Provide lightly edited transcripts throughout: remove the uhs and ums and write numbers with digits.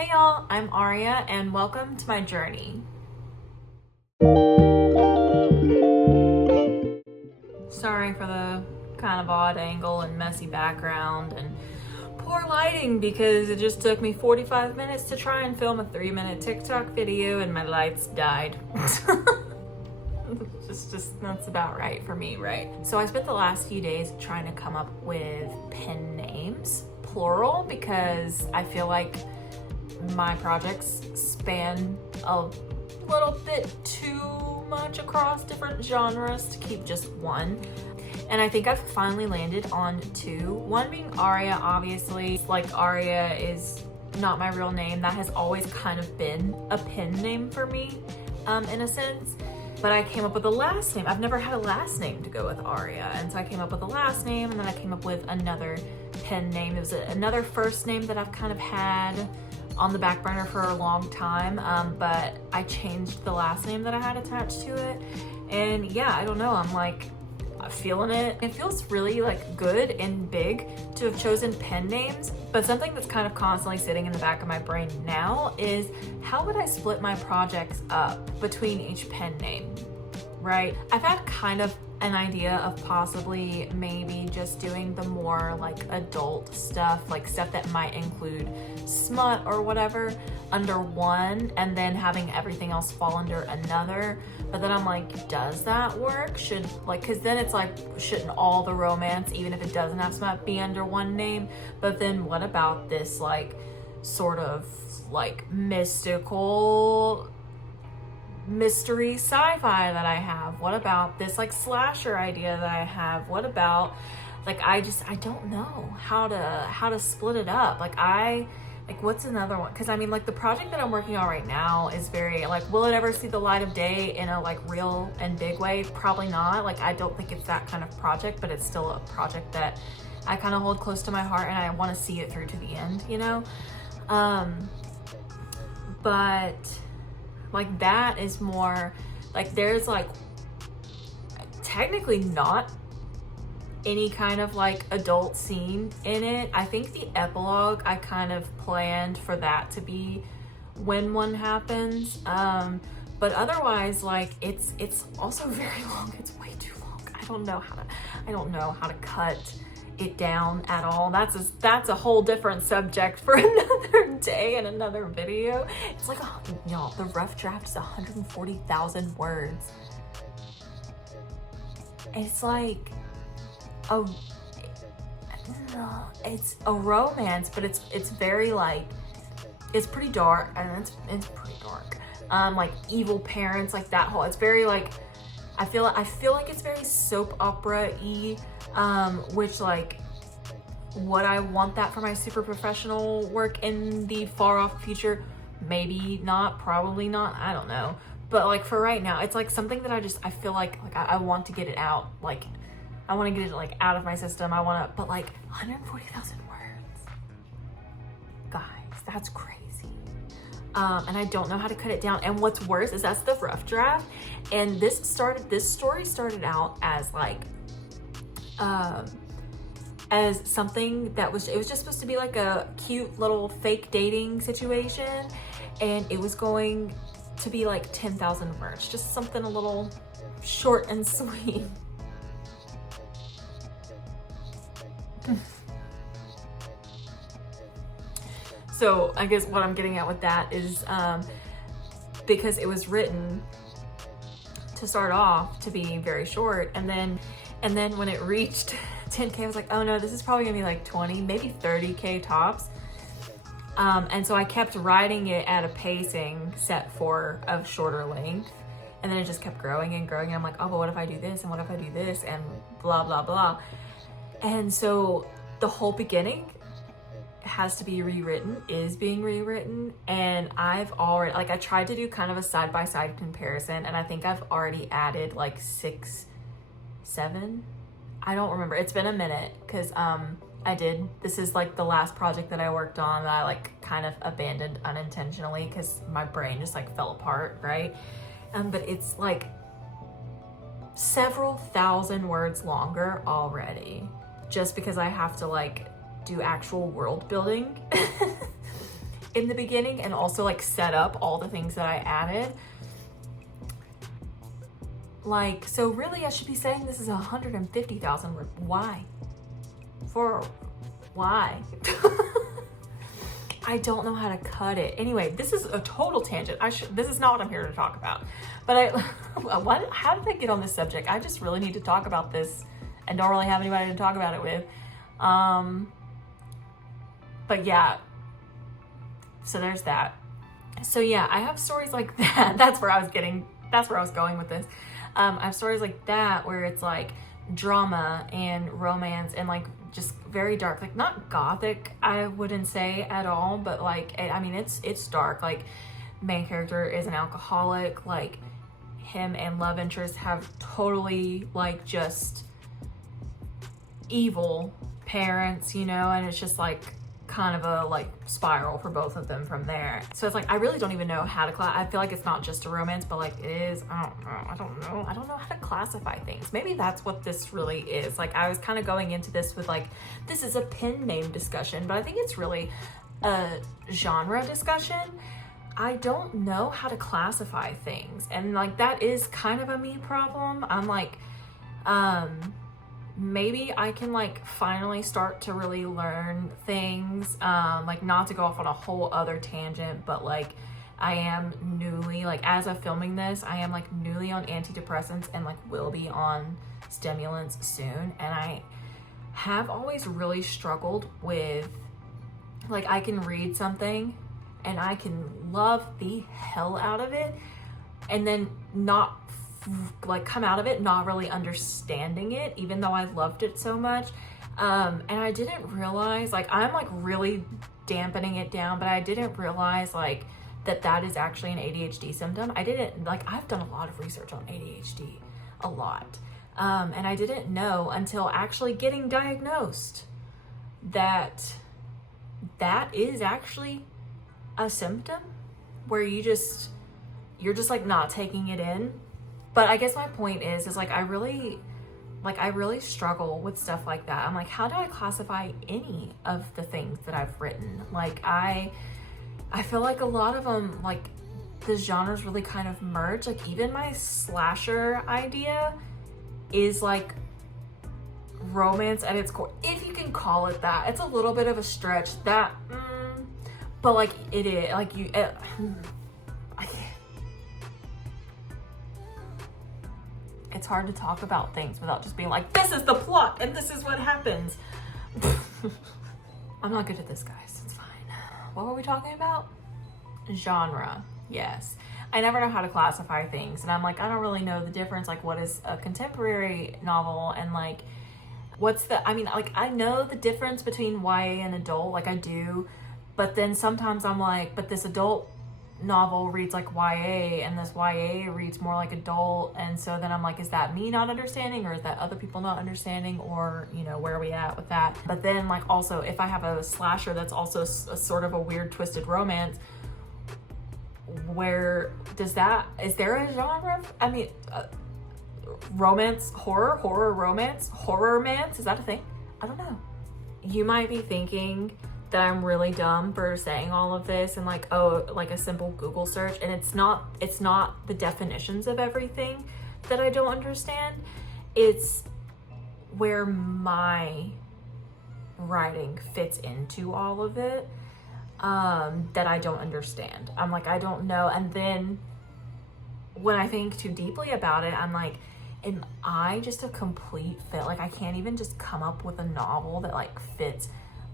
Hey y'all, I'm Aria and welcome to my journey. Sorry for the kind of odd angle and messy background and poor lighting because it just took me 45 minutes to try and film a 3-minute TikTok video and my lights died. That's about right for me, right? So I spent the last few days trying to come up with pen names, plural, because I feel like my projects span a little bit too much across different genres to keep just one. And I think I've finally landed on two. One being Aria, obviously. Like, Aria is not my real name. That has always kind of been a pen name for me, in a sense. But I came up with a last name. I've never had a last name to go with Aria. And so I came up with a last name, and then I came up with another pen name. It was another first name that I've kind of had on the back burner for a long time, but I changed the last name that I had attached to it. And yeah, I don't know, I'm like feeling it. It feels really like good and big to have chosen pen names, but something that's kind of constantly sitting in the back of my brain now is how would I split my projects up between each pen name, right? I've had kind of an idea of possibly maybe just doing the more like adult stuff, like stuff that might include smut or whatever under one, and then having everything else fall under another. But then I'm like, does that work? Because then it's like, shouldn't all the romance, even if it doesn't have smut, be under one name? But then what about this like sort of like mystery sci-fi that I have? What about this like slasher idea that I have? What about like I don't know how to split it up. What's another one? Because I mean, like, the project that I'm working on right now is very like, will it ever see the light of day in a like real and big way? Probably not. Like, I don't think it's that kind of project, but it's still a project that I kind of hold close to my heart and I want to see it through to the end, you know? But like, that is more like, there's like technically not any kind of like adult scene in it. I think the epilogue, I kind of planned for that to be when one happens. But otherwise, like, it's also very long. It's way too long. I don't know how to cut it down at all. That's a whole different subject for another day and another video. It's like, y'all, the rough draft is 140,000 words. It's like it's a romance, but it's very like, it's pretty dark, and it's pretty dark. Like evil parents, like that whole, it's very like, I feel like it's very soap opera-y, which like, would I want that for my super professional work in the far off future? Maybe not, probably not, I don't know. But like for right now, it's like something that I feel like I want to get it out. Like, I want to get it like out of my system. But like 140,000 words, guys, that's crazy. And I don't know how to cut it down. And what's worse is that's the rough draft. And this story started out as like, as something that it was just supposed to be like a cute little fake dating situation. And it was going to be like 10,000 words, just something a little short and sweet. So I guess what I'm getting at with that is, because it was written to start off to be very short, and then when it reached 10K, I was like, oh no, this is probably gonna be like 20, maybe 30K tops. And so I kept writing it at a pacing set for of shorter length, and then it just kept growing and growing. And I'm like, oh, but what if I do this, and what if I do this, and blah blah blah. And so the whole beginning has to be is being rewritten. And I've already, like, I tried to do kind of a side-by-side comparison, and I think I've already added like 6, 7, I don't remember. It's been a minute, because this is like the last project that I worked on that I like kind of abandoned unintentionally because my brain just like fell apart, right? But it's like several thousand words longer already, just because I have to like do actual world building. in the beginning and also like set up all the things that I added. Like, so really I should be saying this is 150,000 words. Why? For why? I don't know how to cut it. Anyway, this is a total tangent. This is not what I'm here to talk about. But how did I get on this subject? I just really need to talk about this and don't really have anybody to talk about it with. But yeah, so there's that. So yeah, I have stories like that. That's where I was going with this. I have stories like that where it's like drama and romance and like just very dark, like not gothic, I wouldn't say at all, but like, I mean, it's dark. Like, main character is an alcoholic, like him and love interest have totally like just evil parents, you know, and it's just like kind of a like spiral for both of them from there. So it's like I really don't even know how to I feel like it's not just a romance, but like it is. I don't know how to classify things. Maybe that's what this really is. Like, I was kind of going into this with like, this is a pen name discussion, but I think it's really a genre discussion. I don't know how to classify things, and like that is kind of a me problem. I'm like, maybe I can like finally start to really learn things, like not to go off on a whole other tangent, but like I am newly, like as of filming this, I am like newly on antidepressants and like will be on stimulants soon. And I have always really struggled with, like, I can read something and I can love the hell out of it and then not like come out of it not really understanding it, even though I loved it so much. And I didn't realize, like, I'm like really dampening it down, but I didn't realize like that is actually an ADHD symptom. I didn't, like, I've done a lot of research on ADHD, a lot. And I didn't know until actually getting diagnosed that is actually a symptom where you're just like not taking it in. But I guess my point is like I really struggle with stuff like that. I'm like, how do I classify any of the things that I've written? Like, I feel like a lot of them, like, the genres really kind of merge. Like, even my slasher idea is like romance at its core, if you can call it that. It's a little bit of a stretch, that, but like it is, like it's hard to talk about things without just being like, this is the plot and this is what happens. I'm not good at this, guys. It's fine. What were we talking about? Genre. Yes. I never know how to classify things. And I'm like, I don't really know the difference. Like, what is a contemporary novel and like, I know the difference between YA and adult. Like, I do. But then sometimes I'm like, but this adult novel reads like YA and this YA reads more like adult, and so then I'm like, is that me not understanding, or is that other people not understanding, or, you know, where are we at with that? But then, like, also if I have a slasher that's also a sort of a weird twisted romance, where is there a genre? I mean, romance, horror romance, horror-mance, is that a thing? I don't know. You might be thinking that I'm really dumb for saying all of this and like, oh, like a simple Google search. And it's not the definitions of everything that I don't understand. It's where my writing fits into all of it, that I don't understand. I'm like, I don't know. And then when I think too deeply about it, I'm like, am I just a complete fit? Like, I can't even just come up with a novel that like fits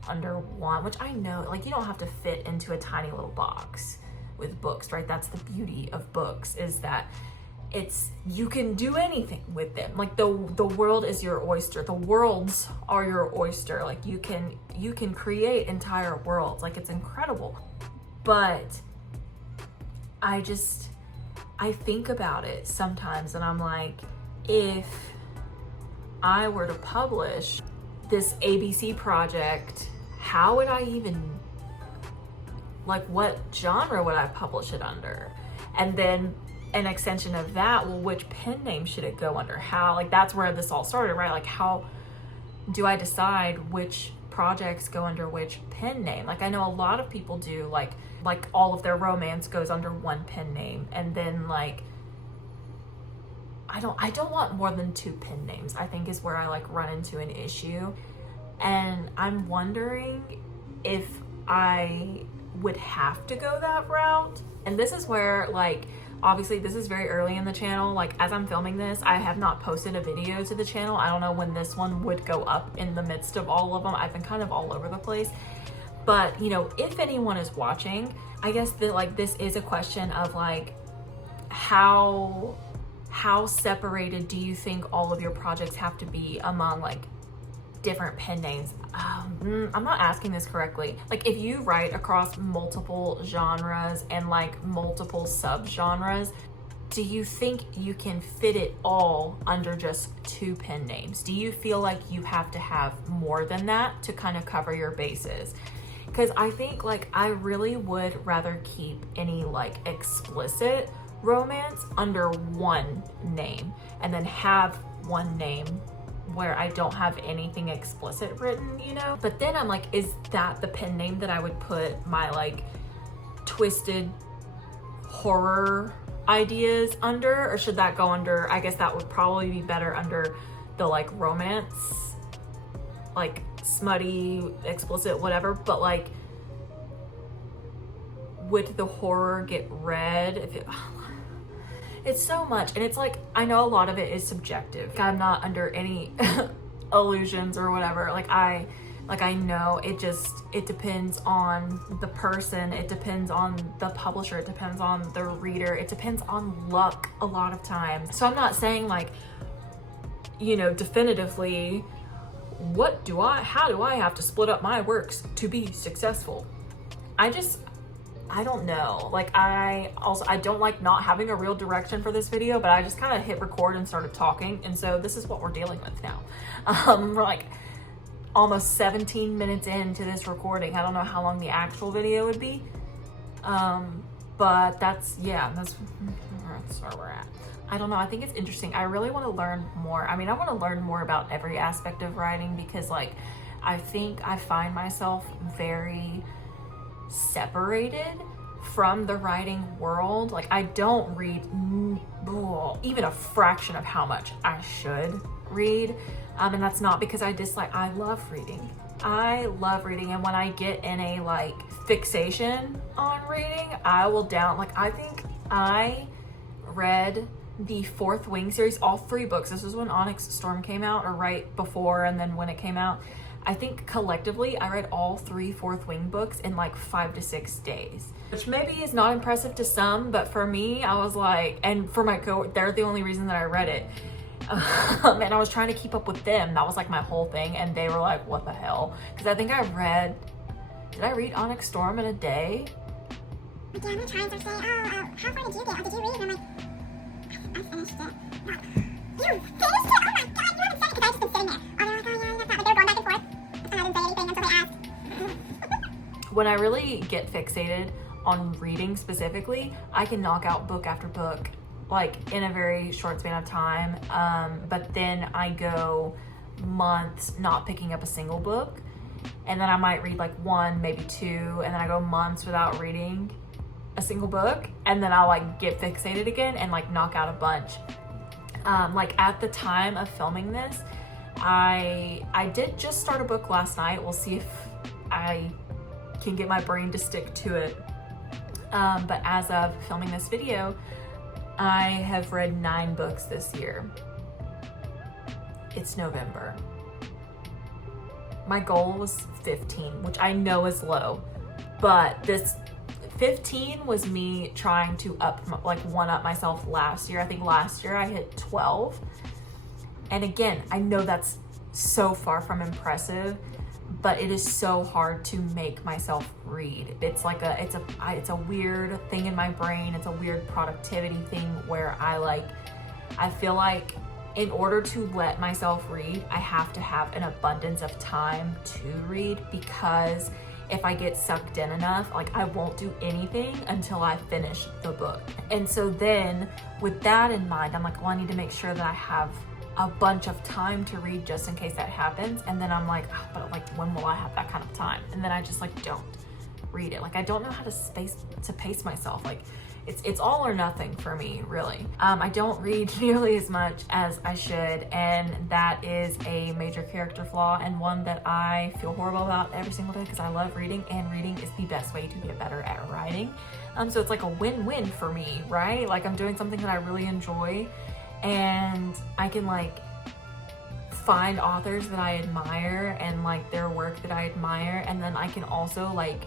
under one, which I know, like, you don't have to fit into a tiny little box with books, right? That's the beauty of books, is that you can do anything with them. Like, the world is your oyster. The worlds are your oyster. Like, you can create entire worlds. Like, it's incredible. But I think about it sometimes and I'm like, if I were to publish this ABC project, how would I even, like, what genre would I publish it under? And then an extension of that, well, which pen name should it go under? How, like, that's where this all started, right? Like, how do I decide which projects go under which pen name. Like I know a lot of people do like all of their romance goes under one pen name, and then like I don't want more than 2 pen names, I think is where I like run into an issue. And I'm wondering if I would have to go that route. And this is where like, obviously this is very early in the channel. Like as I'm filming this, I have not posted a video to the channel. I don't know when this one would go up in the midst of all of them. I've been kind of all over the place. But you know, if anyone is watching, I guess that like this is a question of like how separated do you think all of your projects have to be among like different pen names? I'm not asking this correctly. Like if you write across multiple genres and like multiple subgenres, do you think you can fit it all under just 2 pen names? Do you feel like you have to have more than that to kind of cover your bases? Because I think like I really would rather keep any like explicit romance under one name and then have one name where I don't have anything explicit written, you know? But then I'm like, is that the pen name that I would put my like twisted horror ideas under? Or should that go under, I guess that would probably be better under the like romance, like smutty, explicit, whatever. But like, would the horror get read if it, it's so much. And it's like, I know a lot of it is subjective. I'm not under any illusions or whatever. Like I know it depends on the person. It depends on the publisher. It depends on the reader. It depends on luck a lot of times. So I'm not saying like, you know, definitively, how do I have to split up my works to be successful? I don't know. Like I don't like not having a real direction for this video, but I just kind of hit record and started talking. And so this is what we're dealing with now. We're like almost 17 minutes into this recording. I don't know how long the actual video would be. But that's where we're at. I don't know. I think it's interesting. I really want to learn more. I mean, I want to learn more about every aspect of writing because like, I think I find myself very separated from the writing world. Like I don't read even a fraction of how much I should read. And that's not because I dislike, I love reading. And when I get in a like fixation on reading, I will I think I read the Fourth Wing series, all 3 books. This was when Onyx Storm came out, or right before and then when it came out. I think collectively I read all 3 Fourth Wing books in like 5 to 6 days, which maybe is not impressive to some, but for me, I was like, and for my they're the only reason that I read it. And I was trying to keep up with them. That was like my whole thing. And they were like, what the hell? Because I think did I read Onyx Storm in a day? Yeah, I'm trying to say, how far did you get? Or did you read it? And I'm like, I finished it. You finished it? Oh my God, you haven't said it because I've just been sitting there. Oh, they're like, oh yeah, you got that. Like, they were going back and forth. And I didn't say anything until they asked. When I really get fixated on reading specifically, I can knock out book after book, like in a very short span of time. But then I go months not picking up a single book. And then I might read like 1, maybe 2, and then I go months without reading a single book. And then I'll like get fixated again and like knock out a bunch. Like at the time of filming this, I did just start a book last night. We'll see if I can get my brain to stick to it. But as of filming this video, I have read 9 books this year. It's November. My goal was 15, which I know is low, but this 15 was me trying to one up myself last year. I think last year I hit 12. And again, I know that's so far from impressive, but it is so hard to make myself read. It's like it's a weird thing in my brain. It's a weird productivity thing where I feel like in order to let myself read, I have to have an abundance of time to read, because if I get sucked in enough, like I won't do anything until I finish the book. And so then with that in mind, I'm like, well, I need to make sure that I have a bunch of time to read just in case that happens. And then I'm like, oh, but like, when will I have that kind of time? And then I just like don't read it. Like, I don't know how to pace myself. Like, it's all or nothing for me, really. I don't read nearly as much as I should, and that is a major character flaw, and one that I feel horrible about every single day, because I love reading, and reading is the best way to get better at writing. So it's like a win-win for me, right? Like, I'm doing something that I really enjoy, and I can like find authors that I admire and like their work that I admire, and then I can also like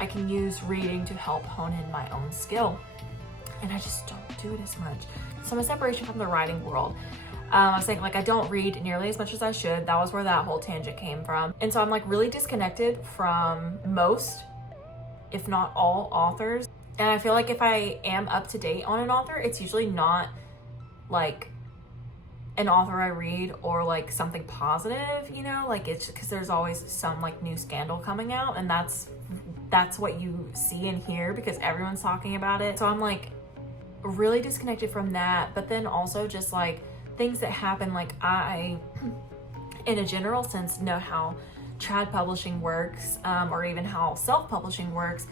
I can use reading to help hone in my own skill, and I just don't do it as much. So my separation from the writing world, I was saying, like, I don't read nearly as much as I should. That was where that whole tangent came from. And so I'm like really disconnected from most, if not all, authors. And I feel like if I am up to date on an author, it's usually not like an author I read or like something positive, you know, like it's because there's always some like new scandal coming out, and that's what you see and hear because everyone's talking about it. So I'm like really disconnected from that. But then also just like things that happen, like I, in a general sense, know how trad publishing works, or even how self-publishing works.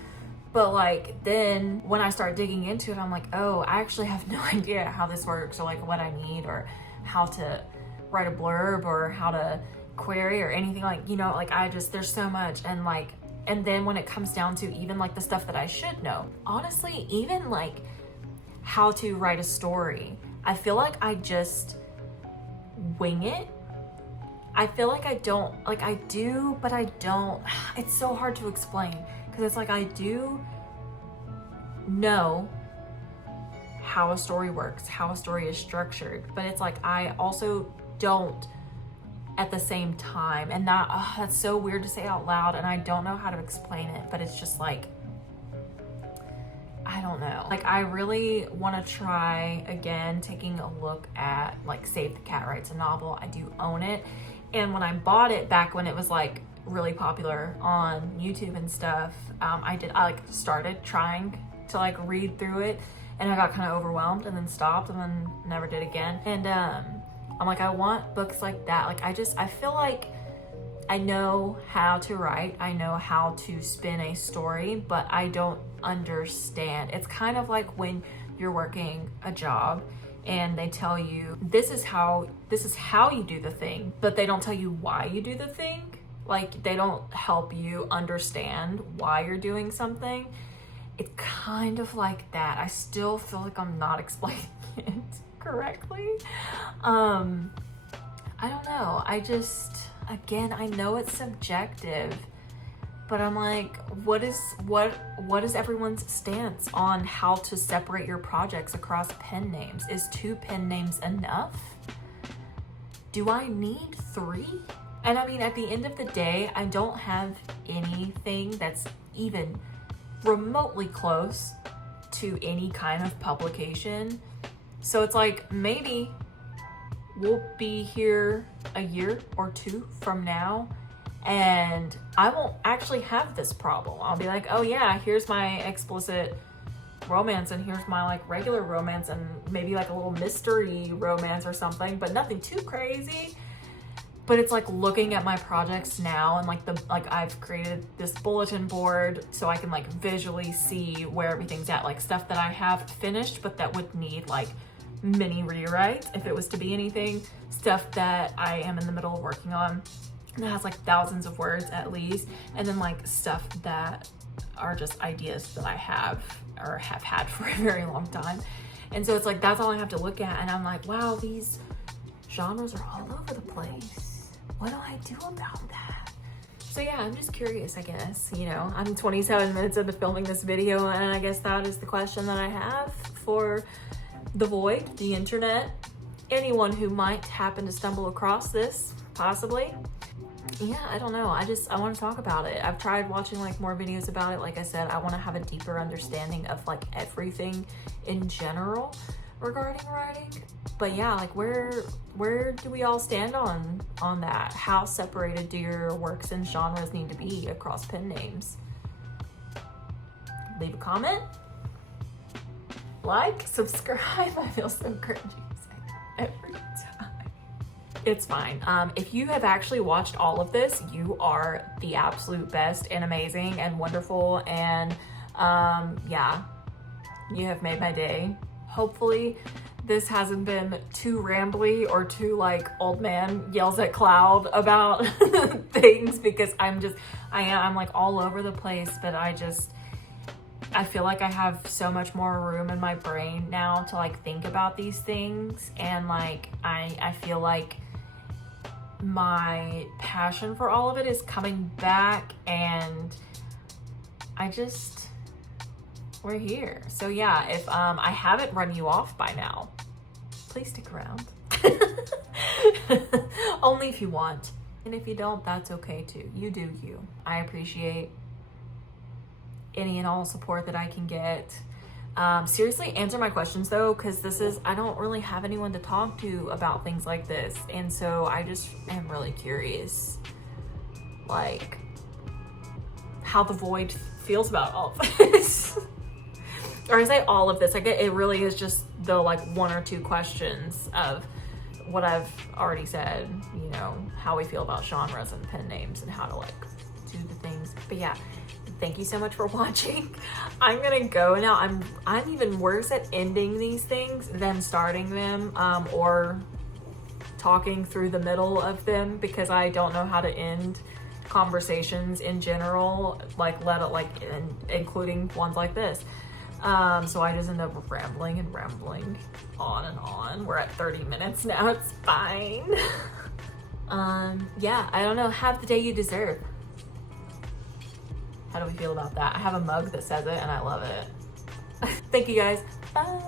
But like then when I start digging into it, I'm like, oh, I actually have no idea how this works, or like what I need, or how to write a blurb, or how to query, or anything, like, you know, like there's so much. And like, and then when it comes down to even like the stuff that I should know, honestly, even like how to write a story, I feel like I just wing it. I feel like I don't, like I do, but I don't. It's so hard to explain, because it's like I do know how a story works, how a story is structured, but it's like I also don't at the same time. And that's so weird to say out loud, and I don't know how to explain it, but it's just like, I don't know. Like, I really want to try again taking a look at like Save the Cat Writes a Novel. I do own it, and when I bought it back when it was like really popular on YouTube and stuff, I like started trying to like read through it, and I got kind of overwhelmed and then stopped and then never did again. And I'm like, I want books like that. Like, I feel like I know how to write, I know how to spin a story, but I don't understand. It's kind of like when you're working a job and they tell you this is how you do the thing, but they don't tell you why you do the thing. Like, they don't help you understand why you're doing something. It's kind of like that. I still feel like I'm not explaining it correctly. I don't know. Again, I know it's subjective, but I'm like, what is everyone's stance on how to separate your projects across pen names? Is 2 pen names enough? Do I need 3? And I mean, at the end of the day, I don't have anything that's even remotely close to any kind of publication. So it's like, maybe we'll be here a year or 2 from now, and I won't actually have this problem. I'll be like, oh yeah, here's my explicit romance, and here's my like regular romance, and maybe like a little mystery romance or something, but nothing too crazy. But it's like looking at my projects now, and like I've created this bulletin board so I can like visually see where everything's at, like stuff that I have finished but that would need like mini rewrites if it was to be anything, stuff that I am in the middle of working on that has like thousands of words at least, and then like stuff that are just ideas that I have or have had for a very long time. And so it's like, that's all I have to look at, and I'm like, wow, these genres are all over the place. What do I do about that? So yeah, I'm just curious, I guess. You know, I'm 27 minutes into filming this video, and I guess that is the question that I have for the void, the internet, anyone who might happen to stumble across this, possibly. Yeah, I don't know. I want to talk about it. I've tried watching like more videos about it. Like I said, I want to have a deeper understanding of like everything in general regarding writing. But yeah, like where do we all stand on that? How separated do your works and genres need to be across pen names? Leave a comment, like, subscribe. I feel so cringy saying that every It's fine. If you have actually watched all of this, you are the absolute best and amazing and wonderful. And yeah, you have made my day. Hopefully this hasn't been too rambly or too like old man yells at cloud about things, because I'm like all over the place, but I feel like I have so much more room in my brain now to like think about these things. And like, I feel like my passion for all of it is coming back, and we're here. So yeah, if I haven't run you off by now, please stick around. Only if you want. And if you don't, that's okay too. You do you. I appreciate any and all support that I can get. Seriously, answer my questions though, because I don't really have anyone to talk to about things like this. And so I just am really curious, like, how the void feels about all of this. Or I say all of this, like it really is just the like one or two questions of what I've already said, you know, how we feel about genres and pen names and how to like do the things. But yeah, thank you so much for watching. I'm gonna go now. I'm even worse at ending these things than starting them, or talking through the middle of them, because I don't know how to end conversations in general, like including ones like this. So I just end up rambling on and on. We're at 30 minutes now, it's fine. Yeah, I don't know, have the day you deserve. How do we feel about that? I have a mug that says it and I love it. Thank you guys, bye.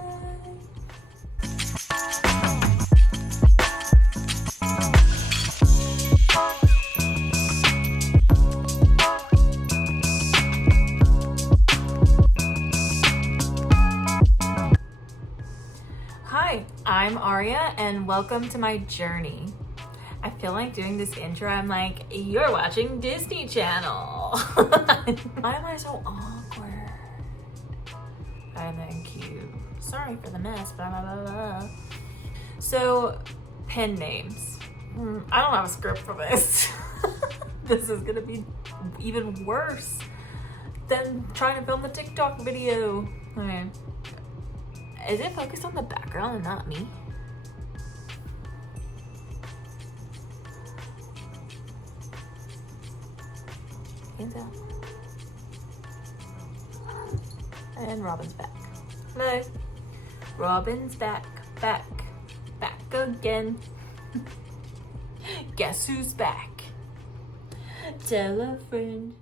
Hi, I'm Aria and welcome to my journey. I feel like doing this intro, I'm like, you're watching Disney Channel. Why am I so awkward? And then cute. Sorry for the mess, blah, blah, blah, blah. So, pen names. I don't have a script for this. This is gonna be even worse than trying to film a TikTok video. Okay. Is it focused on the background and not me? Hands out. And Robin's back. Hello. Robin's back again. Guess who's back? Tell a friend.